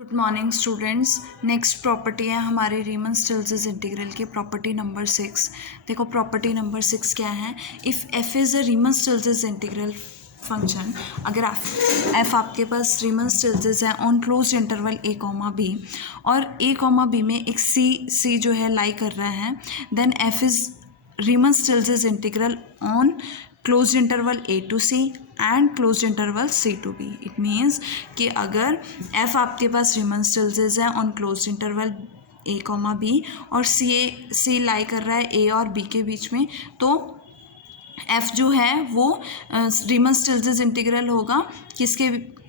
Good morning students. Next property है हमारे Riemann Stieltjes integral की प्रॉपर्टी नंबर 6। देखो प्रॉपर्टी नंबर 6 क्या है। If f is a Riemann Stieltjes integral function, अगर एफ आपके पास रीमन स्टिल्स है on close interval a comma b और ए कॉमा बी में एक सी जो है लाई कर रहा है, then f is Riemann Stieltjes integral on close interval a to c and close interval c to b. It means कि अगर एफ आपके पास रीमन स्टिल्स है on close interval a comma b और सी लाई कर रहा है ए और बी के बीच में, तो एफ जो है वो रीमन स्टिल्स इंटीग्रल होगा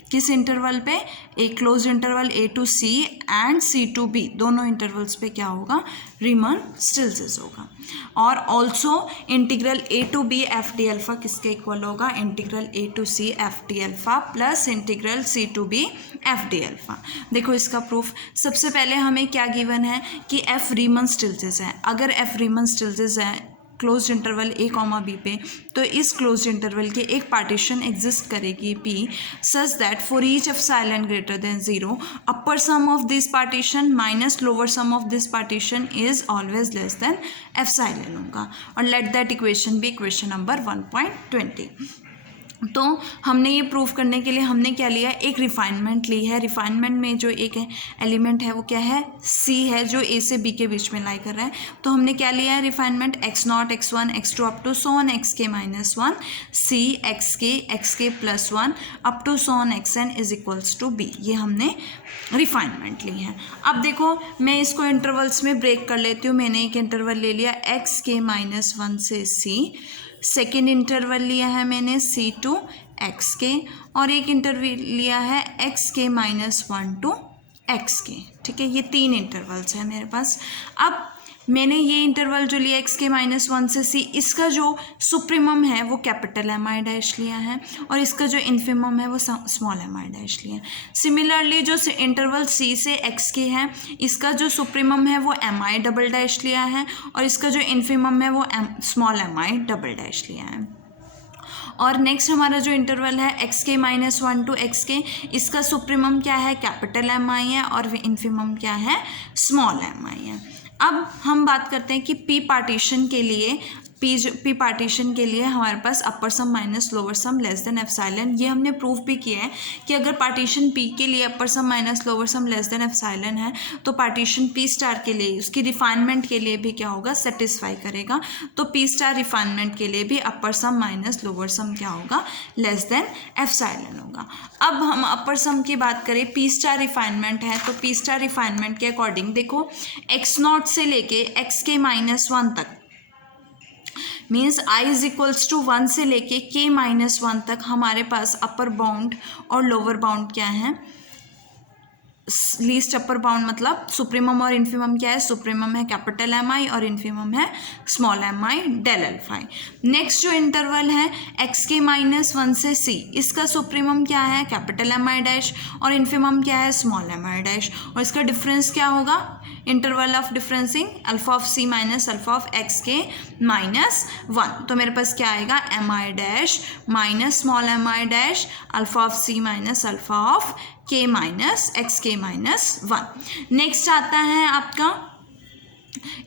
किस इंटरवल पे, a close interval a to c and c to b, दोनों इंटरवल्स पे क्या होगा, रीमन स्टिल्स होगा। और also integral a to b f d alpha किसके इक्वल होगा, integral a to c f d alpha plus integral c to b f d alpha. देखो इसका प्रूफ, सबसे पहले हमें क्या गिवन है कि एफ रीमन स्टिल्स है। अगर एफ रीमन स्टिल्स है close interval a comma b पे, तो इस क्लोज इंटरवल के एक पार्टीशन एग्जिस्ट करेगी p such that for each epsilon greater than 0 upper sum of this partition minus lower sum of this partition is always less than epsilon होगा। और let that equation be equation number 1.20। तो हमने ये prove करने के लिए हमने क्या लिया, एक रिफाइनमेंट ली है। रिफाइनमेंट में जो एक एलिमेंट है वो क्या है, सी है, जो ए से बी के बीच में लाई कर रहा है। तो हमने क्या लिया है refinement, x0 x1 x2 up to so on xk minus 1 सी xk plus 1 up to so on xn is equals to B. ये हमने रिफाइनमेंट ली है। अब देखो मैं इसको इंटरवल्स में ब्रेक कर लेती हूँ। मैंने एक इंटरवल ले लिया xk माइनस 1 से सी, सेकेंड इंटरवल लिया है मैंने सी टू एक्स के, और एक इंटरवल लिया है एक्स के माइनस 1 टू एक्स के। ठीक है, ये तीन इंटरवल्स हैं मेरे पास। अब मैंने ये इंटरवल जो लिया एक्स के माइनस 1 से सी, इसका जो सुप्रीमम है वो कैपिटल एम आई डैश लिया है और इसका जो इन्फीमम है वो स्मॉल एम आई डैश लिया है। सिमिलरली जो इंटरवल सी से एक्स के है, इसका जो सुप्रीमम है वो एम आई डबल डैश लिया है और इसका जो इन्फीमम है वो small m i double dash लिया है। और नेक्स्ट हमारा जो इंटरवल है एक्स के माइनस 1 टू एक्स के, इसका सुप्रीमम क्या है, कैपिटल एम आई है और इन्फीमम क्या है, स्मॉल एम आई है। अब हम बात करते हैं कि पी पार्टीशन के लिए, पी पार्टीशन के लिए हमारे पास upper sum minus lower sum less than epsilon. ये हमने प्रूफ भी किया है कि अगर पार्टीशन पी के लिए upper sum minus lower sum less than epsilon है तो पार्टीशन पी स्टार के लिए उसकी रिफाइनमेंट के लिए भी क्या होगा, सेटिस्फाई करेगा। तो पी स्टार रिफाइनमेंट के लिए भी अपर सम माइनस लोअर सम क्या होगा, लेस देन एप्सिलॉन होगा। अब हम अपर सम की बात करें, पी स्टार रिफाइनमेंट है तो पी स्टार रिफाइनमेंट के अकॉर्डिंग देखो x0 से लेके एक्स के माइनस 1 तक, means i is equals to 1 से लेके k माइनस 1 तक हमारे पास अपर बाउंड और लोअर बाउंड क्या है, लीस्ट अपर बाउंड मतलब सुप्रीमम और इन्फीमम क्या है, सुप्रीमम है कैपिटल एम आई और इन्फीमम है स्मॉल एम आई डेल अल्फा। नेक्स्ट जो इंटरवल है एक्स के माइनस 1 से सी, इसका सुप्रीमम क्या है, कैपिटल एम आई डैश और इन्फीमम क्या है, स्मॉल एम आई डैश, और इसका डिफरेंस क्या होगा, interval of differencing alpha of c minus alpha of x के माइनस 1। तो मेरे पास क्या आएगा, m i dash minus small m i dash alpha of c minus alpha of k minus x के माइनस 1। नेक्स्ट आता है आपका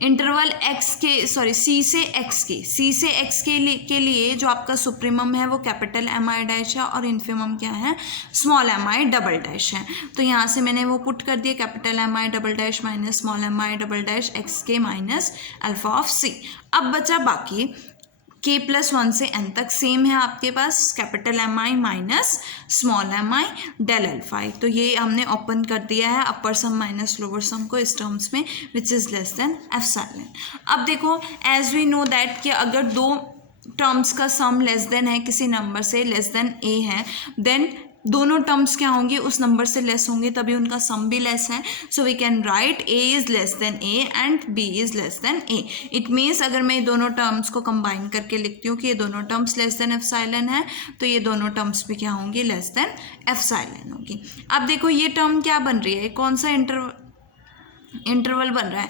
इंटरवल एक्स के सी से एक्स के लिए जो आपका सुप्रीमम है वो कैपिटल एम आई डैश है और इन्फीमम क्या है, small m i double dash है। तो यहाँ से मैंने वो पुट कर दिया, capital m i double dash minus small m i double dash x के माइनस अल्फा ऑफ सी। अब बचा बाकी k प्लस 1 से n तक सेम है आपके पास, कैपिटल एम आई माइनस स्मॉल एम आई डेल अल्फा। तो ये हमने ओपन कर दिया है अपर सम माइनस लोअर सम को इस टर्म्स में, which is less than epsilon. अब देखो एज वी नो दैट कि अगर दो टर्म्स का सम लेस देन है किसी नंबर से, लेस देन a है, देन दोनों टर्म्स क्या होंगे, उस नंबर से लेस होंगे, तभी उनका सम भी लेस है। So we can write a is less than a and b is less than a। It means अगर मैं ये दोनों टर्म्स को कंबाइन करके लिखती हूँ कि ये दोनों टर्म्स लेस देन एप्सिलॉन है, तो ये दोनों टर्म्स भी क्या होंगी, लेस देन एप्सिलॉन होगी। अब देखो ये टर्म क्या बन रही है, कौन सा इंटरवल बन रहा है,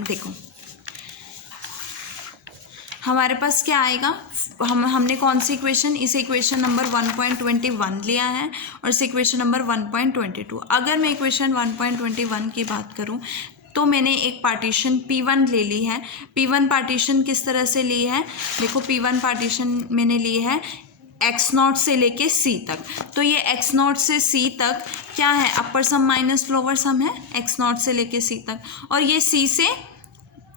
देखो हमारे पास क्या आएगा, हमने कौन सी इक्वेशन, इस इक्वेशन नंबर 1.21 लिया है और इस इक्वेशन नंबर 1.22। अगर मैं इक्वेशन 1.21 की बात करूं तो मैंने एक पार्टीशन P1 ले ली है। P1 पार्टीशन किस तरह से ली है, देखो P1 पार्टीशन मैंने ली है x0 से लेके c तक। तो ये x0 से c तक क्या है, अपर सम माइनस लोअर सम है, x0 से लेके c तक, और ये c से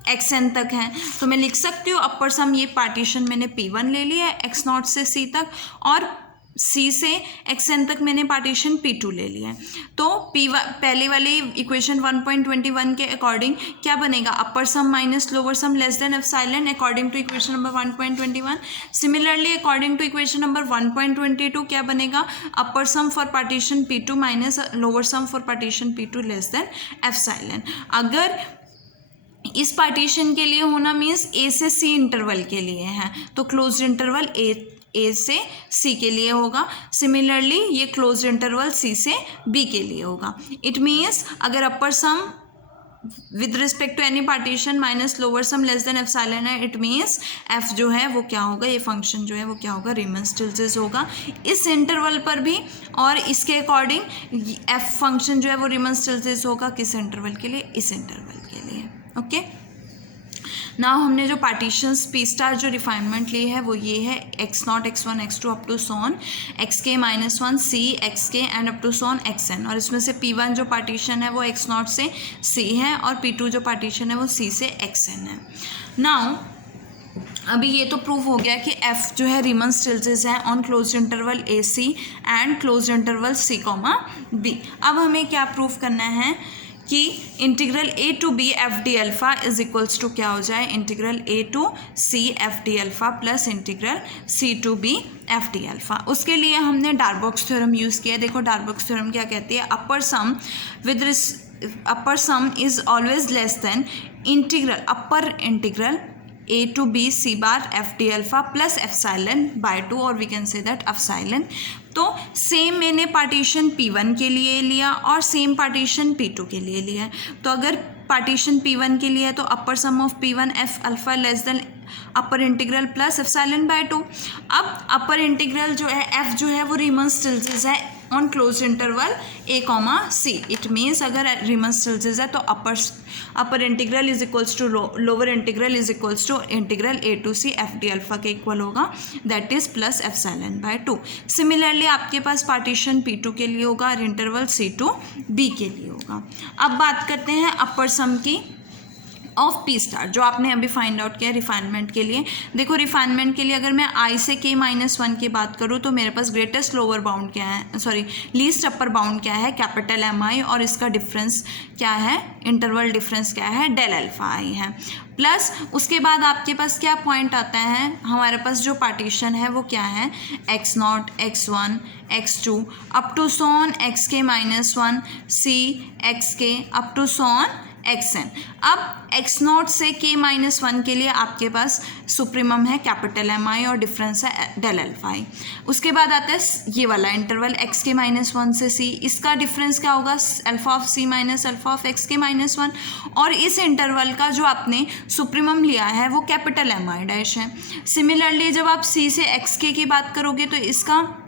xn तक है। तो मैं लिख सकती हूँ अपर सम, ये पार्टीशन मैंने P1 ले लिया है x0 से c तक, और c से xn तक मैंने पार्टीशन P2 ले लिया है। तो पहले वाली इक्वेशन 1.21 के अकॉर्डिंग क्या बनेगा, upper sum minus lower sum less than epsilon according to equation number 1.21। Similarly according to equation number 1.22 क्या बनेगा, upper sum for partition P2 minus lower sum for partition P2 less than epsilon. अगर इस partition के लिए होना means ए से सी interval के लिए है, तो क्लोज्ड इंटरवल ए से सी के लिए होगा। सिमिलरली ये क्लोज्ड इंटरवल सी से बी के लिए होगा। इट मीन्स अगर upper sum with respect to any partition minus lower sum less than epsilon है, इट मीन्स एफ जो है वो क्या होगा, ये फंक्शन जो है वो क्या होगा, रीमन स्टिल्ट्ज़ होगा इस इंटरवल पर भी, और इसके अकॉर्डिंग एफ फंक्शन जो है वो रीमन स्टिल्ट्ज़ होगा किस इंटरवल के लिए, इस इंटरवल के लिए। ओके, नाउ हमने जो पार्टीशंस पी स्टार जो रिफाइनमेंट ली है वो ये है x0, x1, x2 up to so on xk minus 1 c xk and up to so on xn, और इसमें से P1 जो पार्टीशन है वो x0 से c है और P2 जो पार्टीशन है वो c से xn है। नाउ अभी ये तो प्रूव हो गया कि f जो है रीमन स्टिल्ट्ज़ है on closed interval a c and closed interval c, b। अब हमें क्या प्रूव करना है कि integral a to b f d alpha is equals to क्या हो जाए, integral a to c f d alpha plus integral c to b f d alpha. उसके लिए हमने डार्बॉक्स थ्योरम यूज़ किया। देखो डार्बॉक्स थ्योरम क्या कहती है, upper sum is always less than integral upper integral a to b c bar f d alpha plus epsilon by 2, और we can say that epsilon. तो सेम मैंने partition P1 के लिए लिया और सेम पार्टीशन P2 के लिए लिया है। तो अगर पार्टीशन P1 के लिए है तो upper sum of P1 f alpha less than upper integral plus epsilon by 2। अब अपर इंटीग्रल जो है एफ जो है वो रीमन स्टिल्ट्ज़ है on close interval a comma c। It means अगर रीमन स्टिल्ट्ज़ है तो upper integral is equals to lower integral is equals to integral a to c f d alpha के इक्वल होगा, that is plus epsilon by 2। Similarly आपके पास partition P2 के लिए होगा और इंटरवल c टू b के लिए होगा। अब बात करते हैं अपर सम की ऑफ पी स्टार, जो आपने अभी फाइंड आउट किया रिफाइनमेंट के लिए। देखो रिफाइनमेंट के लिए अगर मैं i से k माइनस 1 की बात करूँ तो मेरे पास ग्रेटेस्ट लोअर बाउंड क्या है, सॉरी लीस्ट अपर बाउंड क्या है, कैपिटल mi, और इसका डिफरेंस क्या है, इंटरवल डिफरेंस क्या है, डेल अल्फ़ा i है। प्लस उसके बाद आपके पास क्या पॉइंट आता है, हमारे पास जो पार्टीशन है वो क्या है, x0, x1, x2 up to so on xk minus 1 c xk up to so on xn। अब x0 से k माइनस 1 के लिए आपके पास सुप्रीमम है कैपिटल mi और डिफरेंस है डेल अल्फ़ा i। उसके बाद आता है ये वाला इंटरवल xk माइनस 1 से c, इसका डिफरेंस क्या होगा, alpha of c minus alpha of xk minus 1, और इस इंटरवल का जो आपने सुप्रीमम लिया है वो कैपिटल mi डैश है। सिमिलरली जब आप c से xk की बात करोगे तो इसका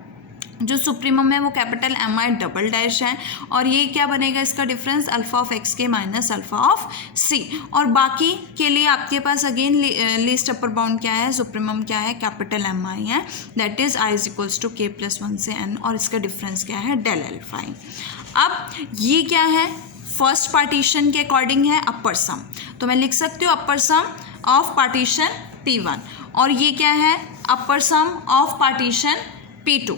जो सुप्रीमम है वो कैपिटल mi डबल डैश है, और ये क्या बनेगा, इसका difference alpha of xk minus alpha of c। और बाकी के लिए आपके पास अगेन लीस्ट अपर बाउंड क्या है, सुप्रीमम क्या है, कैपिटल mi है, that is i is equals to k plus 1 से n, और इसका डिफरेंस क्या है, डेल अल्फ़ा i। अब ये क्या है, फर्स्ट पार्टीशन के अकॉर्डिंग है अपर सम, तो मैं लिख सकती हूँ अपर सम ऑफ पार्टीशन P1, और ये क्या है, upper sum of partition P2।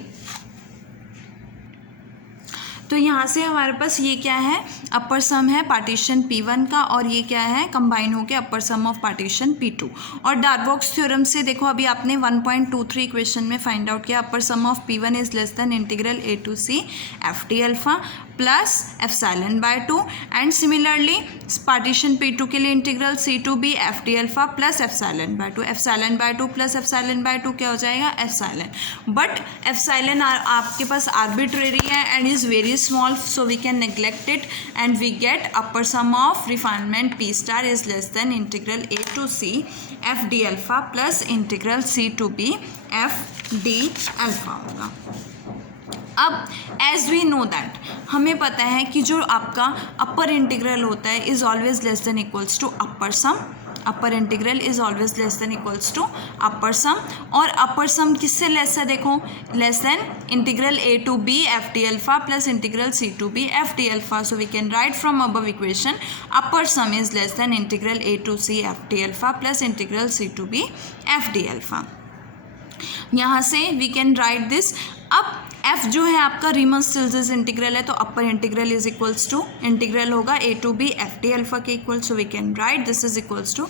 तो यहाँ से हमारे पास ये क्या है, अपर सम है पार्टीशन P1 का, और ये क्या है, कंबाइन होकर अपर सम ऑफ पार्टीशन P2। और डार्बॉक्स थ्योरम से देखो अभी आपने 1.23 इक्वेशन में फाइंड आउट किया, upper sum of P1 is less than integral a to c f d alpha plus epsilon by 2, and similarly partition P2 के लिए इंटीग्रल c to b f d alpha plus epsilon by 2, epsilon by 2 plus epsilon by 2 क्या हो जाएगा, epsilon. But epsilon आपके पास arbitrary है and is very small, so we can neglect it and we get upper sum of refinement P star is less than integral a to c f d alpha plus integral c to b f d alpha होगा। अब as we know that हमें पता है कि जो आपका अपर integral होता है is always less than equals to upper sum, upper integral is always less than equals to upper sum, और अपर सम किससे लेस है, देखो less than integral a to b f d alpha plus integral c to b f d alpha. So we can write from above equation upper sum is less than integral a to c f d alpha plus integral c to b f d alpha. यहाँ से we can write this. अब f जो है आपका रीमन Stieltjes integral है, तो upper integral is equals to integral होगा a to b f d alpha के equal, so we can write this is equals to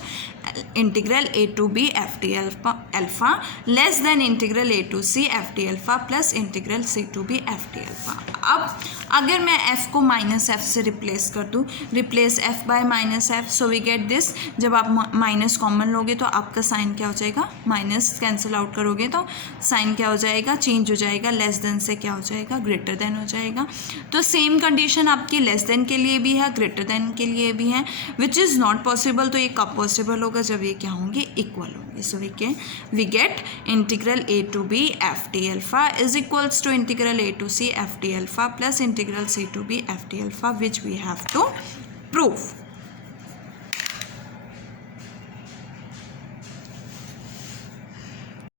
integral a to b f d alpha less than integral a to c f d alpha plus integral c to b f d alpha. अब अगर मैं f को minus F से replace कर दूँ, replace f by minus f, so we get this. जब आप minus common लोगे तो आपका साइन क्या हो जाएगा, माइनस कैंसिल आउट करोगे तो साइन क्या हो जाएगा, चेंज हो जाएगा, लेस देन से क्या हो जाएगा, ग्रेटर देन हो जाएगा। तो सेम कंडीशन आपकी लेस देन के लिए भी है, ग्रेटर देन के लिए भी है, विच इज़ नॉट पॉसिबल। तो ये कब पॉसिबल होगा, जब ये क्या होंगे, इक्वल होंगे। So we get integral a to b f d alpha is equals to integral a to c f d alpha plus integral c to b f d alpha, which we have to prove.